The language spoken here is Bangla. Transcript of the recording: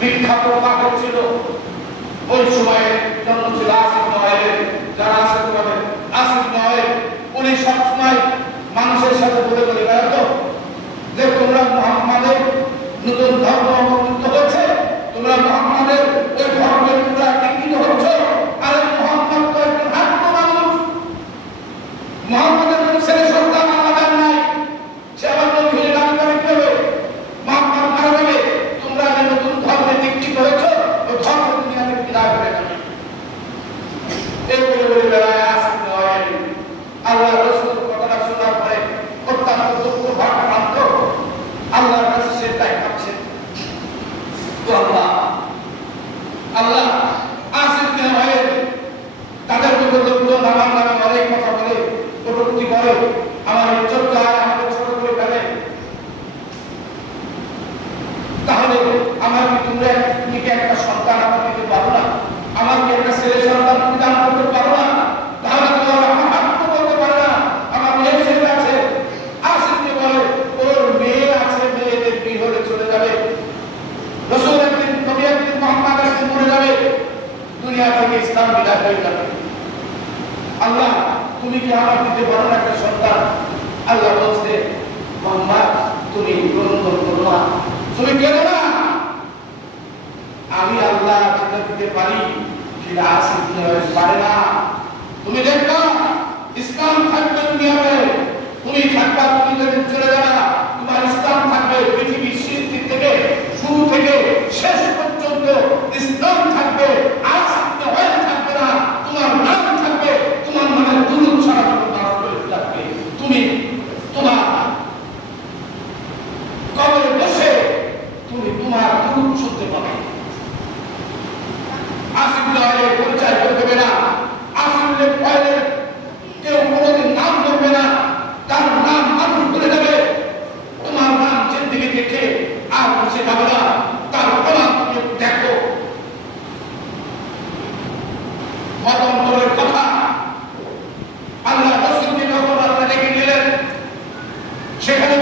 বিখ্যাত কাপড় ছিল। ওই সময়ে জন্ম ছিল আসিফ নওয়াইয়ের। যারা আছে তোমাদের আসিফ নওয়াই, উনি সবসময় মানুষের সাথে বলে বলে বেড়াতো যে তোমরা মুহাম্মাদের নতুন ধর্ম অবলম্বিত হচ্ছে, তোমরা মুহাম্মাদের ওই ধর্মের তোমরা দীক্ষিত হচ্ছ। আর মুহাম্মদ তো একজন আত্ম মানুষ, মুহাম্মাদের কোনো ছেলে সন্তান আমাদের নাই, সে আবার নতুন নাম করে দেবে, মুহাম্মদ মারা যাবে, তোমরা যে নতুন ধর্মে দীক্ষিত হয়েছ ওই ধর্ম দুনিয়াতে বিদায় করে যাবে। এই বলে বলে বেড়ায় আসিফ নওয়াই। আল্লাহ রাসূল কথাটা শোনার পরে অত্যন্ত দুঃখ ভারাক্রান্ত আল্লাহর কাছে সে তাই কাঁদছে। তো আল্লাহ আসিফ নওয়াই তাদের মতো লোকজন আমার নামে অনেক কথা বলে, কটূক্তি করে, আমার ইজ্জত যায়, আমাকে ছোট করে ফেলে, তাহলে আমার কি তোমরা কি একটা সন্তান আমার দিতে পারো না? আমার কি একটা ছেলে সন্তান তুমি দান করতে পারো না? তাহলে তোমার আমার হাত করতে পারে না, আমার মেয়ে ছেলে আছে। আসিফকে বলে ওর মেয়ে আছে, মেয়েদের বিয়ে হলে চলে যাবে, রাসূল একদিন নবী একদিন মুহাম্মদ একদিন মরে যাবে, দুনিয়া থেকে ইসলাম বিদায় হয়ে যাবে। আল্লাহ তুমি কি আমার দিতে পারো না একটা সন্তান? আল্লাহ বলছে মুহাম্মদ তুমি গ্রহণ করো না, তুমি কেনো না? আমি আল্লাহ যেটা দিতে পারি সেটা আসিফ নওয়াই পারে না। তুমি দেখবা ইসলাম থাকবে দুনিয়াতে, তুমি থাকবা, তুমি যদি চলে যাবা তোমার ইসলাম থাকবে পৃথিবীর সৃষ্টি থেকে শুরু থেকে শেষ পর্যন্ত ইসলাম থাকবে। আসিফ নওয়াই থাকবে না, তোমার নাম থাকবে, তোমার নামে দুরূদ ছাড়া কোনো নাম থাকবে। তুমি তোমার কবরে বসে তুমি তোমার দুরূদ শুনতে পাবে। আসিফ নওয়াইয়ের পরিচয় কেউ দেবে না, আসিফ নওয়াইয়ের কেউ কোনোদিন নাম ধরবে না, তার নাম মানুষ ভুলে যাবে। তোমার নাম জিন্দেগি থেকে আর মুছে যাবে না, তার প্রমাণ তুমি দেখো। মতান্তরের কথা আল্লাহ রাসূলকে যখন আল্লাহ ডেকে নিলেন, সেখানে